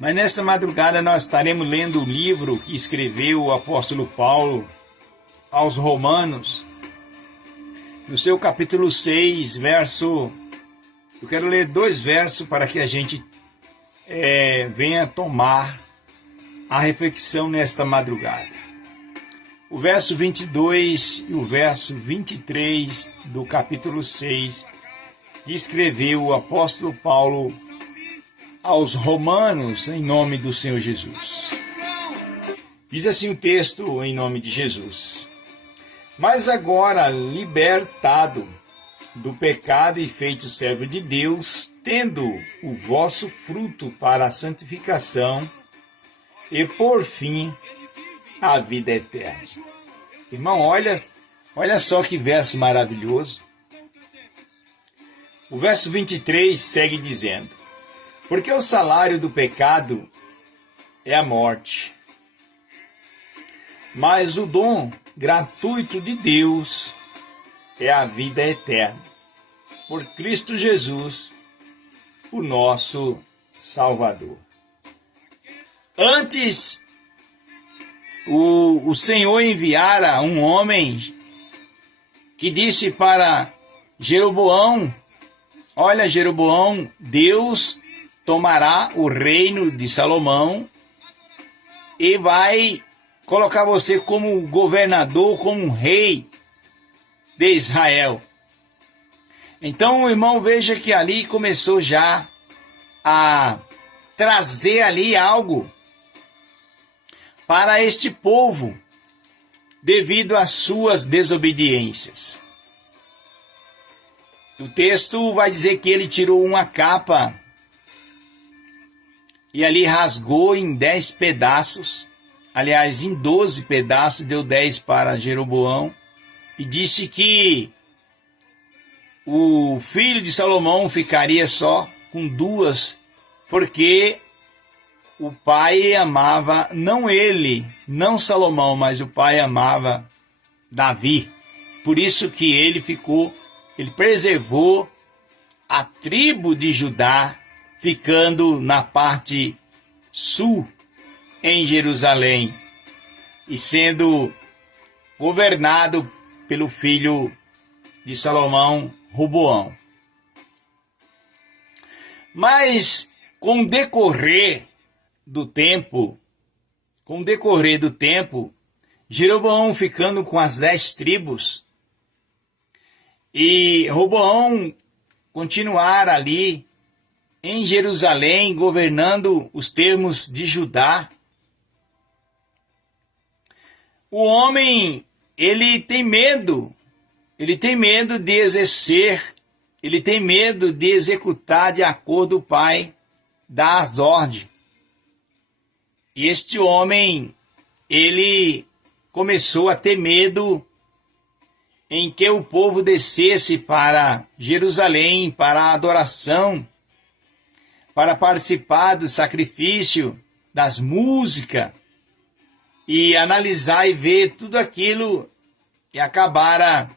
Mas nesta madrugada nós estaremos lendo o livro que escreveu o apóstolo Paulo aos Romanos, no seu capítulo 6, verso... Eu quero ler 2 versos para que a gente venha tomar a reflexão nesta madrugada. O verso 22 e o verso 23 do capítulo 6, que escreveu o apóstolo Paulo aos Romanos, em nome do Senhor Jesus. Diz assim o texto, em nome de Jesus: Mas agora, libertado do pecado e feito servo de Deus, tendo o vosso fruto para a santificação e, por fim, a vida eterna. Irmão, olha só que verso maravilhoso. O verso 23 segue dizendo: Porque o salário do pecado é a morte, mas o dom gratuito de Deus é a vida eterna, por Cristo Jesus, o nosso Salvador. Antes, o Senhor enviara um homem que disse para Jeroboão: Olha, Jeroboão, Deus tomará o reino de Salomão e vai colocar você como governador, como rei de Israel. Então, irmão, veja que ali começou já a trazer ali algo para este povo, devido às suas desobediências. O texto vai dizer que ele tirou uma capa e ali rasgou em 10 pedaços, aliás, em 12 pedaços, deu 10 para Jeroboão, e disse que o filho de Salomão ficaria só com 2, porque o pai amava, não ele, não Salomão, mas o pai amava Davi. Por isso que ele preservou a tribo de Judá, ficando na parte sul, em Jerusalém, e sendo governado pelo filho de Salomão, Roboão. Mas com o decorrer do tempo, Jeroboão ficando com as 10 tribos, e Roboão continuar ali em Jerusalém, governando os termos de Judá, o homem, ele tem medo de exercer, ele tem medo de executar de acordo com o pai dá as ordens. E este homem, ele começou a ter medo em que o povo descesse para Jerusalém, para a adoração, para participar do sacrifício, das músicas, e analisar e ver tudo aquilo, e acabara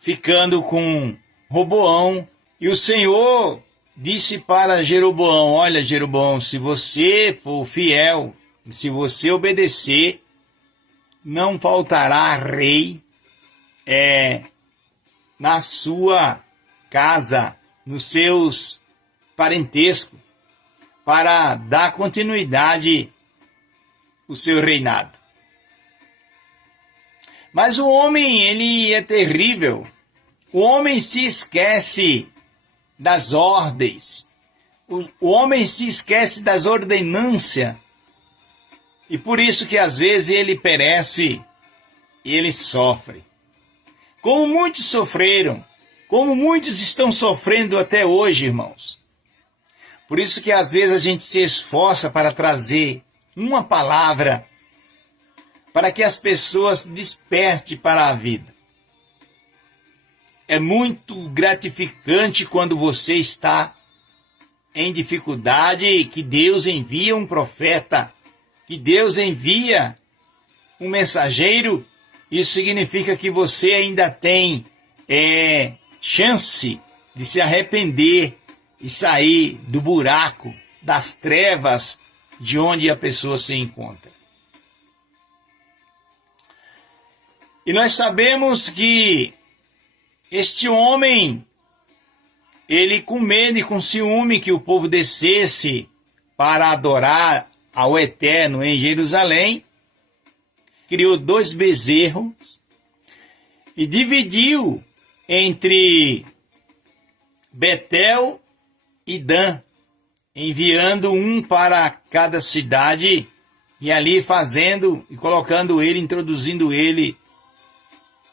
ficando com Roboão. E o Senhor disse para Jeroboão: Olha, Jeroboão, se você for fiel, se você obedecer, não faltará rei na sua casa, nos seus parentescos, para dar continuidade ao seu reinado. Mas o homem, ele é terrível. O homem se esquece das ordens. O homem se esquece das ordenâncias. E por isso que às vezes ele perece e ele sofre. Como muitos sofreram, como muitos estão sofrendo até hoje, irmãos. Por isso que às vezes a gente se esforça para trazer uma palavra para que as pessoas despertem para a vida. É muito gratificante quando você está em dificuldade, que Deus envia um profeta, que Deus envia um mensageiro. Isso significa que você ainda tem chance de se arrepender e sair do buraco, das trevas de onde a pessoa se encontra. E nós sabemos que este homem, ele com medo e com ciúme que o povo descesse para adorar ao Eterno em Jerusalém, criou 2 bezerros e dividiu entre Betel e Dan, enviando um para cada cidade e ali fazendo e colocando ele, introduzindo ele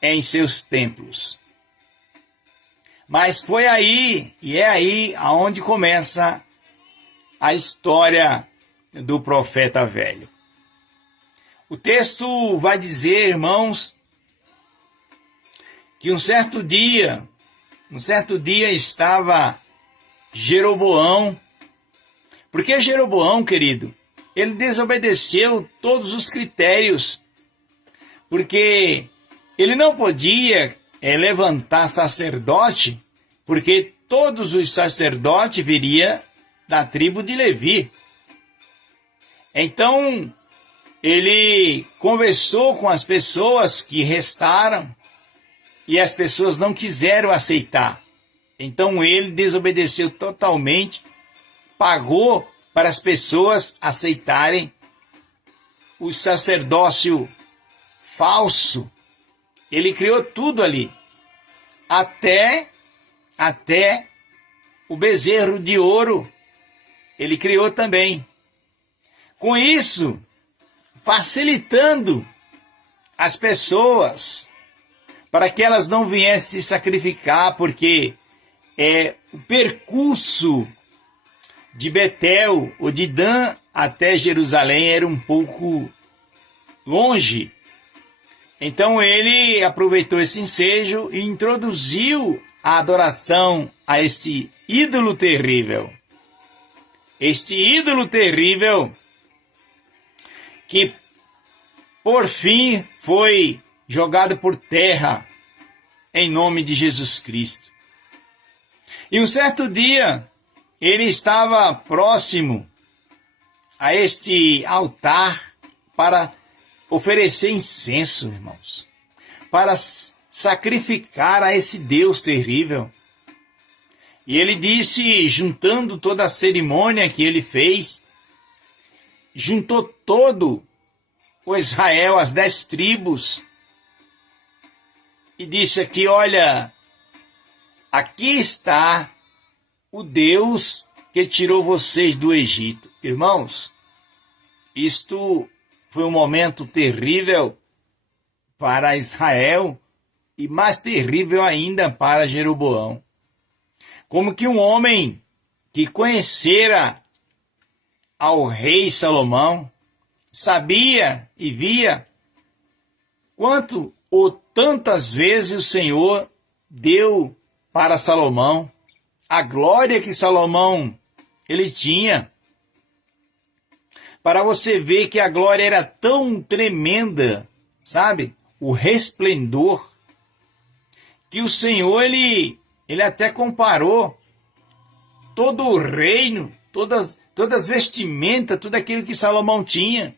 em seus templos. Mas foi aí, e é aí aonde começa a história do profeta velho. O texto vai dizer, irmãos, que um certo dia estava Jeroboão, porque Jeroboão, querido, ele desobedeceu todos os critérios, porque ele não podia levantar sacerdote, porque todos os sacerdotes viriam da tribo de Levi. Então, ele conversou com as pessoas que restaram e as pessoas não quiseram aceitar. Então, ele desobedeceu totalmente, pagou para as pessoas aceitarem o sacerdócio falso. Ele criou tudo ali, até o bezerro de ouro, ele criou também. Com isso, facilitando as pessoas para que elas não viessem se sacrificar, porque o percurso de Betel ou de Dan até Jerusalém era um pouco longe. Então ele aproveitou esse ensejo e introduziu a adoração a este ídolo terrível. Este ídolo terrível que, por fim, foi jogado por terra em nome de Jesus Cristo. E um certo dia, ele estava próximo a este altar para oferecer incenso, irmãos, para sacrificar a esse Deus terrível. E ele disse, juntando toda a cerimônia que ele fez, juntou todo o Israel, as 10 tribos, e disse aqui, olha, aqui está o Deus que tirou vocês do Egito. Irmãos, isto foi um momento terrível para Israel e mais terrível ainda para Jeroboão. Como que um homem que conhecera ao rei Salomão, sabia e via quanto ou tantas vezes o Senhor deu para Salomão, a glória que Salomão ele tinha. Para você ver que a glória era tão tremenda, sabe? O resplendor, que o Senhor, ele até comparou todo o reino, todas as vestimentas, tudo aquilo que Salomão tinha.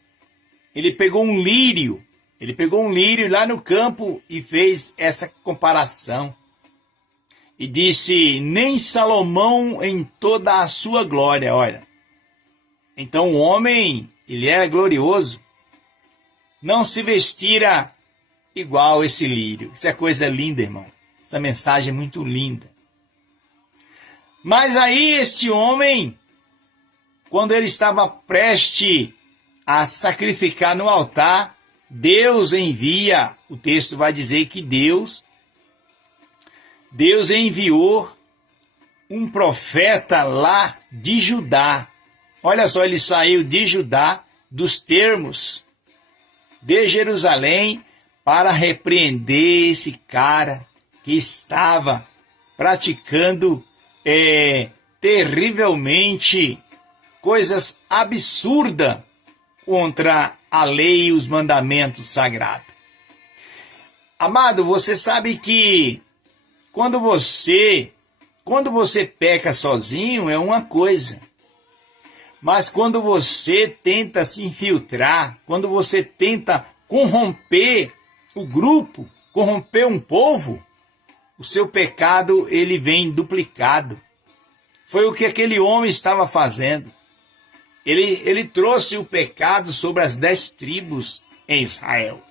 Ele pegou um lírio lá no campo e fez essa comparação. E disse, nem Salomão em toda a sua glória, olha. Então o homem, ele era glorioso, não se vestira igual esse lírio. Isso é coisa linda, irmão. Essa mensagem é muito linda. Mas aí este homem, quando ele estava prestes a sacrificar no altar, Deus envia, o texto vai dizer que Deus enviou um profeta lá de Judá. Olha só, ele saiu de Judá, dos termos de Jerusalém, para repreender esse cara que estava praticando terrivelmente coisas absurdas contra a lei e os mandamentos sagrados. Amado, você sabe que quando você peca sozinho é uma coisa, Mas quando você tenta se infiltrar, quando você tenta corromper o grupo, corromper um povo, o seu pecado ele vem duplicado. Foi o que aquele homem estava fazendo. Ele trouxe o pecado sobre as 10 tribos em Israel.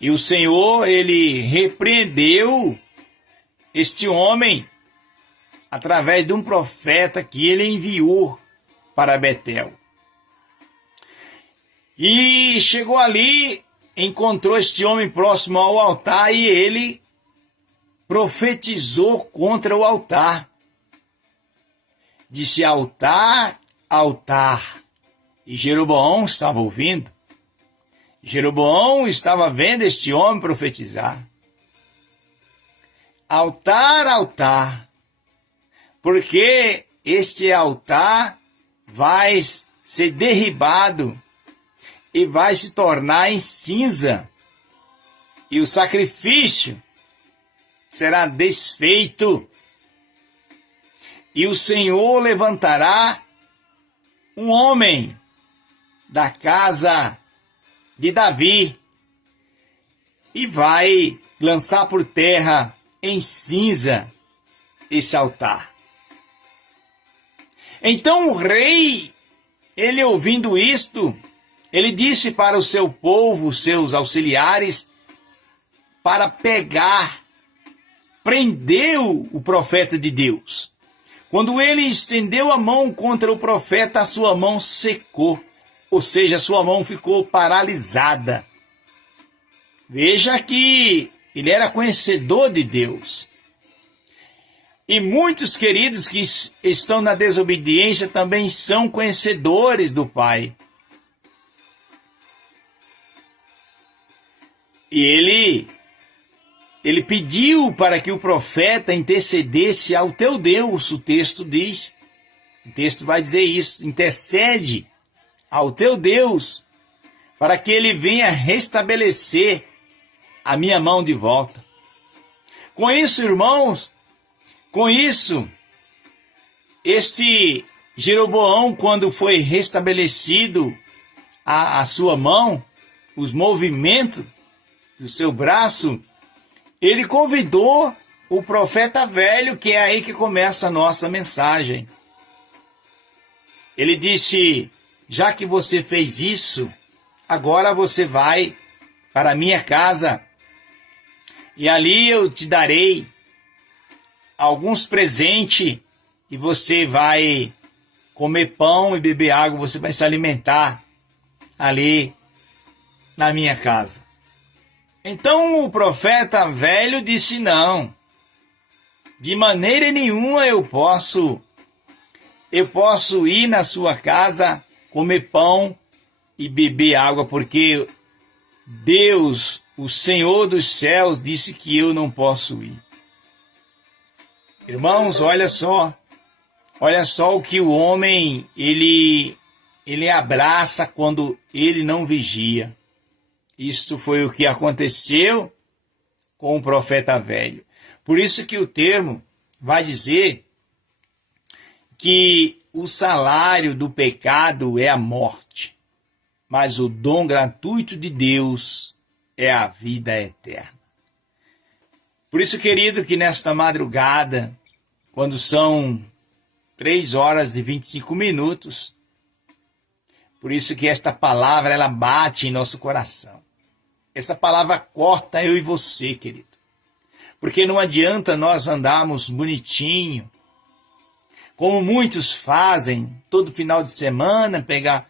E o Senhor, ele repreendeu este homem através de um profeta que ele enviou para Betel. E chegou ali, encontrou este homem próximo ao altar e ele profetizou contra o altar. Disse: altar, altar. E Jeroboão estava ouvindo. Jeroboão estava vendo este homem profetizar. Altar, altar. Porque este altar vai ser derribado e vai se tornar em cinza. E o sacrifício será desfeito. E o Senhor levantará um homem da casa de Davi e vai lançar por terra em cinza esse altar. Então o rei, ele ouvindo isto, ele disse para o seu povo, seus auxiliares, para pegar, prendeu o profeta de Deus. Quando ele estendeu a mão contra o profeta, a sua mão secou, ou seja, a sua mão ficou paralisada. Veja que ele era conhecedor de Deus. E muitos queridos que estão na desobediência também são conhecedores do Pai. E ele pediu para que o profeta intercedesse ao teu Deus, o texto diz. O texto vai dizer isso, intercede ao teu Deus, para que ele venha restabelecer a minha mão de volta. Com isso, irmãos, este Jeroboão, quando foi restabelecido a sua mão, os movimentos do seu braço, ele convidou o profeta velho, que é aí que começa a nossa mensagem. Ele disse: já que você fez isso, agora você vai para a minha casa e ali eu te darei alguns presentes e você vai comer pão e beber água, você vai se alimentar ali na minha casa. Então o profeta velho disse: não, de maneira nenhuma eu posso ir na sua casa comer pão e beber água, porque Deus, o Senhor dos céus, disse que eu não posso ir. Irmãos, olha só o que o homem ele abraça quando ele não vigia. Isto foi o que aconteceu com o profeta velho. Por isso que o termo vai dizer que o salário do pecado é a morte, mas o dom gratuito de Deus é a vida eterna. Por isso, querido, que nesta madrugada, quando são 3h25, por isso que esta palavra ela bate em nosso coração. Essa palavra corta eu e você, querido. Porque não adianta nós andarmos bonitinho, como muitos fazem, todo final de semana, pegar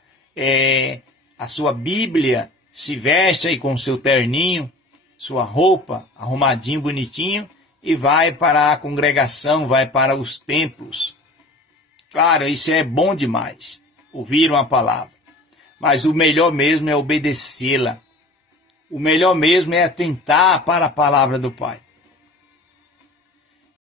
a sua Bíblia, se veste aí com o seu terninho, sua roupa, arrumadinho, bonitinho, e vai para a congregação, vai para os templos. Claro, isso é bom demais, ouvir uma palavra. Mas o melhor mesmo é obedecê-la. O melhor mesmo é atentar para a palavra do Pai.